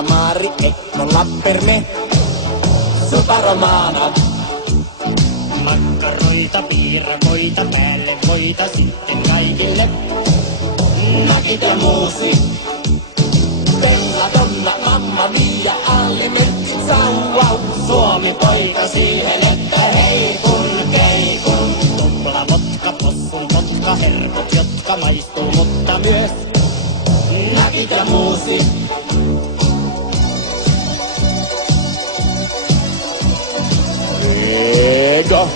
calamari e molla per me. Super romana. Makkaroita, piirakoita, päälle voita sitten kaikille. Nakit ja muusi. Bella donna, mamma mia, alimentit wow. Suomi poika siihen, että hei kun tupla vodka, possun vodka, herkut, jotka maistuu, mutta myös Nakit ja muusi. Ego,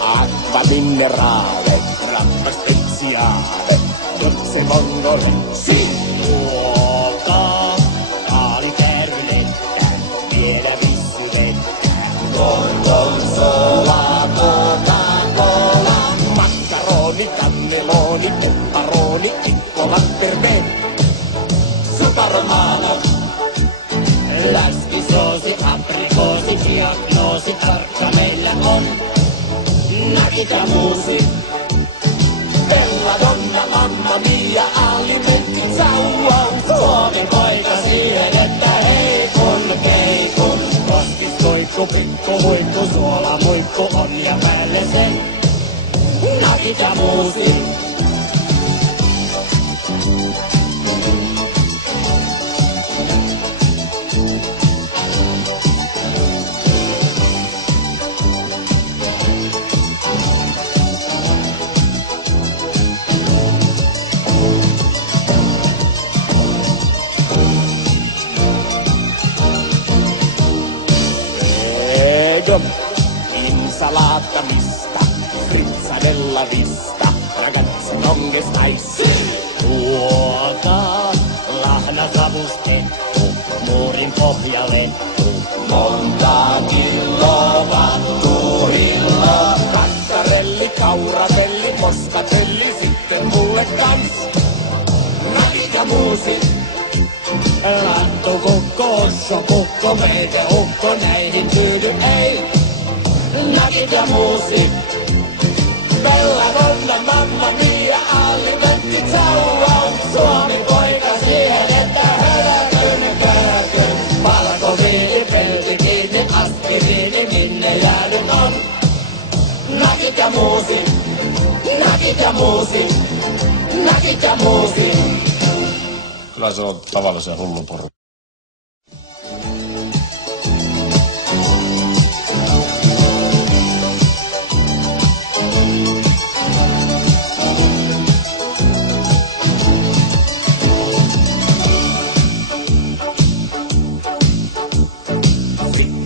acqua minerale, rappa speziale, dolce mongole, sì. ruokaa, kaalikäärmettä, vielä vissyvettä. Gorgonzola, Coca-Cola, maccaroni, cannelloni, pepperoni, piccola per me. Super romano. Läskisoosi, aprikoosi, diagnoosi, tarkka meillä on. Nakit ja muusi. Bella donna, mamma mia, alimentit wow. Suomen poika siihen, että hei kun koskiskoikku, pikku huikku, suola muikku on ja päälle sen. Nakit ja muusi. Insalata mista, pizza della vista, ragazzi non che stai sì. Ruokaa, lahnasavustettu, muurin pohjalettu. Monta kiloa turilla, kakkarelli, kauratelli, moskatelli, sitten mulle kans. Nakit ja muusi. Lattu kukko, osso kukko, meitä ukko, näihin tyydy ei. Nakit ja muusi. Bella donna, mamma mia, alimentit wow. Suomi poika siihen, että höräkyn. Valkoviini, pelti kiinni, aspiriini, minne jäänyt on. Nakit ja muusi. Nakit ja muusi. Nakit ja muusi. Kyllä se on tavallisen hullu porukka.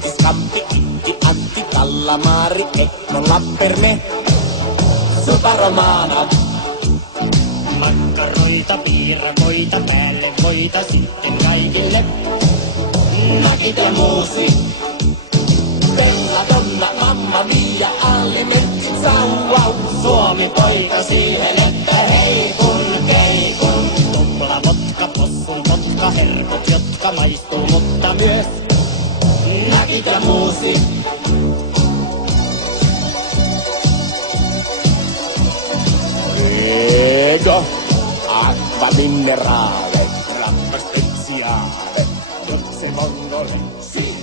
Scampi, itti, anti, calamari e molla per me. Super romana. Makkaroita, piirakoita, päälle voita sitten kaikille. Nakit ja muusi. Bella donna, mamma mia, alimentit wow. Suomi poika siihen, että hei kun tupla vodka, possun vodka, herkut, jotka maistuu, mutta myös Nakit ja muusi. Ego, acqua minerale, rappa speziale, dolce mongole, sì.